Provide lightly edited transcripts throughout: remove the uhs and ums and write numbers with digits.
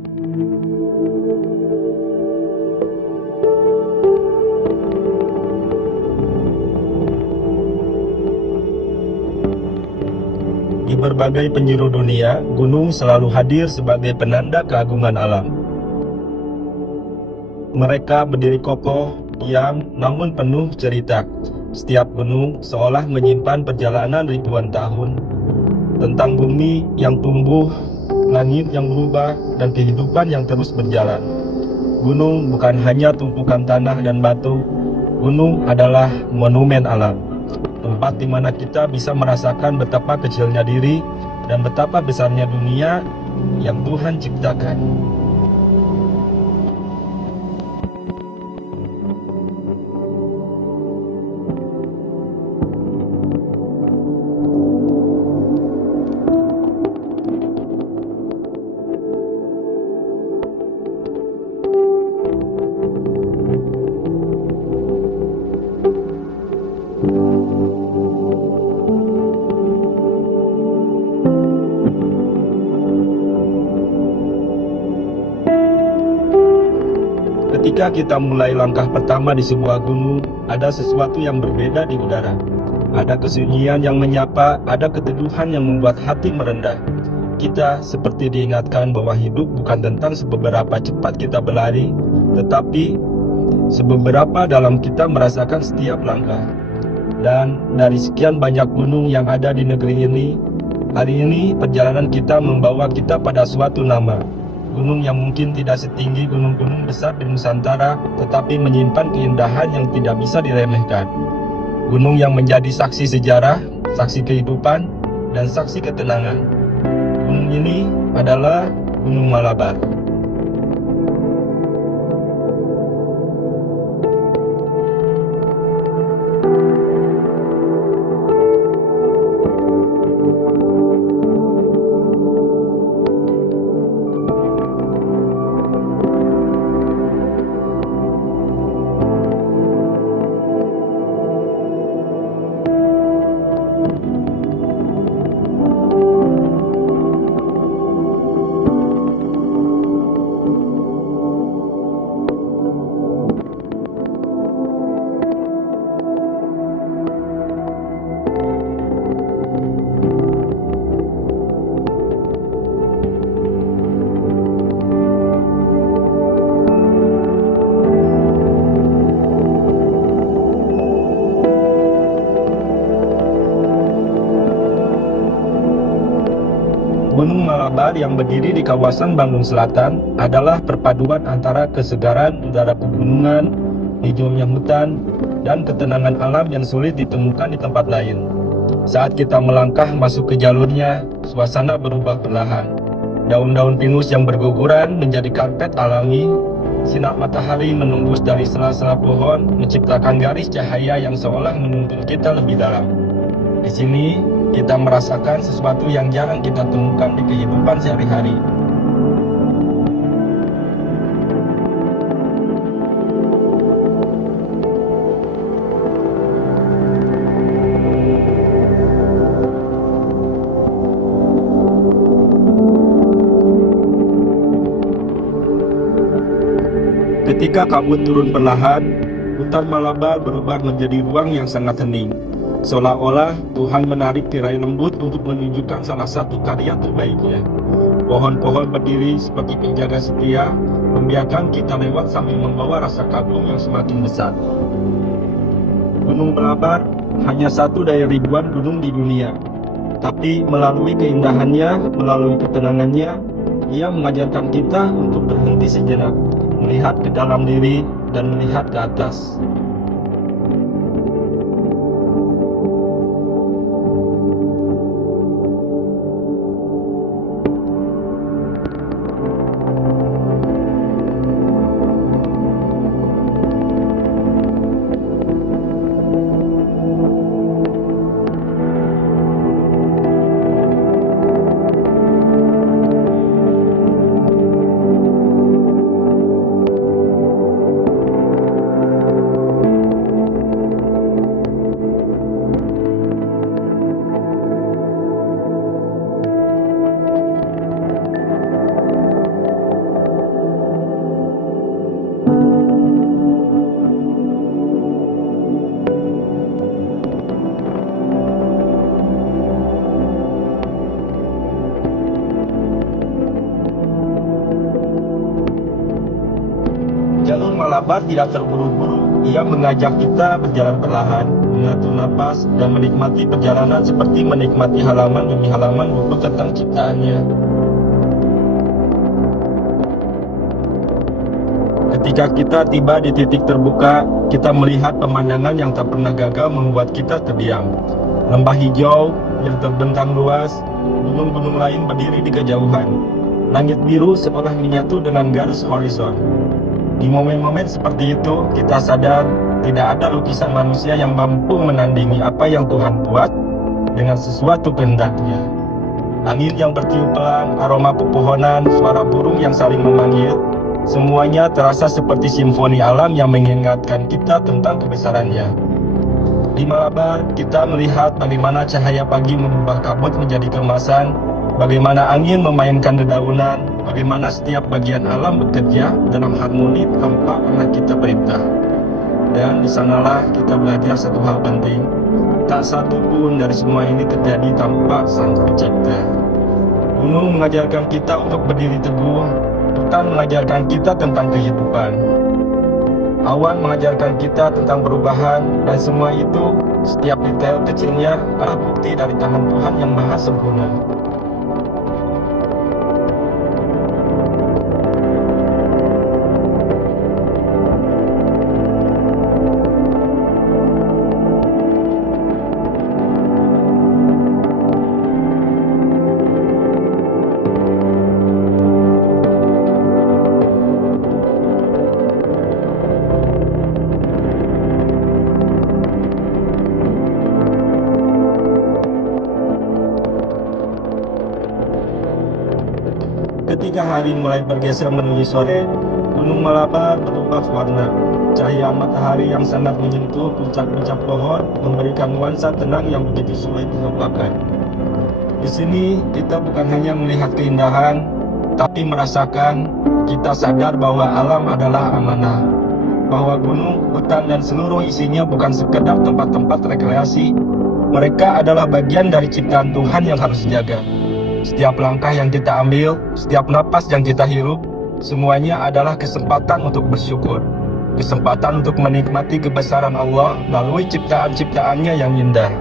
Di berbagai penjuru dunia, gunung selalu hadir sebagai penanda keagungan alam. Mereka berdiri kokoh, diam, namun penuh cerita. Setiap gunung seolah menyimpan perjalanan ribuan tahun tentang bumi yang tumbuh, langit yang berubah, dan kehidupan yang terus berjalan. Gunung bukan hanya tumpukan tanah dan batu. Gunung adalah monumen alam, tempat di mana kita bisa merasakan betapa kecilnya diri dan betapa besarnya dunia yang Tuhan ciptakan. Ketika kita mulai langkah pertama di sebuah gunung, ada sesuatu yang berbeda di udara. Ada kesunyian yang menyapa, ada keteduhan yang membuat hati merendah. Kita seperti diingatkan bahwa hidup bukan tentang seberapa cepat kita berlari, tetapi seberapa dalam kita merasakan setiap langkah. Dan dari sekian banyak gunung yang ada di negeri ini, hari ini perjalanan kita membawa kita pada suatu nama. Gunung yang mungkin tidak setinggi gunung-gunung besar di Nusantara, tetapi menyimpan keindahan yang tidak bisa diremehkan. Gunung yang menjadi saksi sejarah, saksi kehidupan, dan saksi ketenangan. Gunung ini adalah Gunung Malabar. Gunung Malabar yang berdiri di kawasan Bandung Selatan adalah perpaduan antara kesegaran udara pegunungan, hijaunya hutan, dan ketenangan alam yang sulit ditemukan di tempat lain. Saat kita melangkah masuk ke jalurnya, suasana berubah perlahan. Daun-daun pinus yang berguguran menjadi karpet alami, sinar matahari menembus dari sela-sela pohon, menciptakan garis cahaya yang seolah menuntun kita lebih dalam. Di sini, kita merasakan sesuatu yang jarang kita temukan di kehidupan sehari-hari. Ketika kabut turun perlahan, hutan Malabar berubah menjadi ruang yang sangat hening. Seolah-olah Tuhan menarik tirai lembut untuk menunjukkan salah satu karya terbaiknya. Pohon-pohon berdiri seperti penjaga setia, membiarkan kita lewat sambil membawa rasa kagum yang semakin besar. Gunung Malabar hanya satu dari ribuan gunung di dunia. Tapi melalui keindahannya, melalui ketenangannya, ia mengajarkan kita untuk berhenti sejenak, melihat ke dalam diri dan melihat ke atas. malabar tidak terburu-buru. Ia mengajak kita berjalan perlahan, mengatur napas, dan menikmati perjalanan seperti menikmati halaman demi halaman buku tentang ciptaannya. Ketika kita tiba di titik terbuka, kita melihat pemandangan yang tak pernah gagal membuat kita terdiam. Lembah hijau yang terbentang luas, gunung-gunung lain berdiri di kejauhan. Langit biru seolah menyatu dengan garis horizon. Di momen-momen seperti itu, kita sadar tidak ada lukisan manusia yang mampu menandingi apa yang Tuhan buat dengan sesuatu kehendaknya. Angin yang bertiup pelan, aroma pepohonan, suara burung yang saling memanggil, semuanya terasa seperti simfoni alam yang mengingatkan kita tentang kebesarannya. Di Malabar, kita melihat bagaimana cahaya pagi mengubah kabut menjadi kemasan, bagaimana angin memainkan dedaunan, bagaimana setiap bagian alam bekerja dalam harmoni tanpa pernah kita perintah. Dan di sanalah kita belajar satu hal penting, tak satu pun dari semua ini terjadi tanpa Sang Pencipta. Gunung mengajarkan kita untuk berdiri teguh, hutan mengajarkan kita tentang kehidupan, awan mengajarkan kita tentang perubahan, dan semua itu, setiap detail kecilnya adalah bukti dari tangan Tuhan yang maha sempurna. Ketika hari mulai bergeser menuju sore, Gunung Malabar berubah warna. Cahaya matahari yang sangat menyentuh puncak-puncak pohon memberikan nuansa tenang yang begitu sulit dilupakan. Di sini kita bukan hanya melihat keindahan, tapi merasakan. Kita sadar bahwa alam adalah amanah, bahwa gunung, hutan, dan seluruh isinya bukan sekedar tempat-tempat rekreasi. Mereka adalah bagian dari ciptaan Tuhan yang harus dijaga. Setiap langkah yang kita ambil, setiap napas yang kita hirup, semuanya adalah kesempatan untuk bersyukur. Kesempatan untuk menikmati kebesaran Allah melalui ciptaan-ciptaannya yang indah.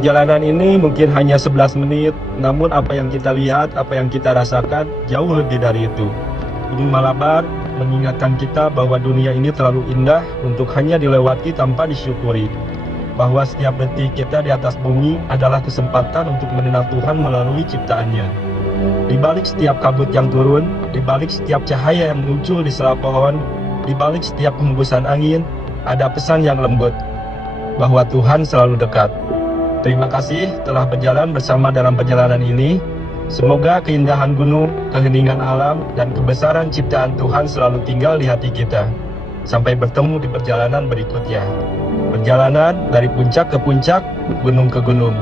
Perjalanan ini mungkin hanya 11 menit, namun apa yang kita lihat, apa yang kita rasakan jauh lebih dari itu. Gunung Malabar mengingatkan kita bahwa dunia ini terlalu indah untuk hanya dilewati tanpa disyukuri. Bahwa setiap detik kita di atas bumi adalah kesempatan untuk mengenal Tuhan melalui ciptaannya. Di balik setiap kabut yang turun, di balik setiap cahaya yang muncul di sela pohon, di balik setiap hembusan angin, ada pesan yang lembut, bahwa Tuhan selalu dekat. Terima kasih telah berjalan bersama dalam perjalanan ini. Semoga keindahan gunung, keheningan alam, dan kebesaran ciptaan Tuhan selalu tinggal di hati kita. Sampai bertemu di perjalanan berikutnya. Perjalanan dari puncak ke puncak, gunung ke gunung.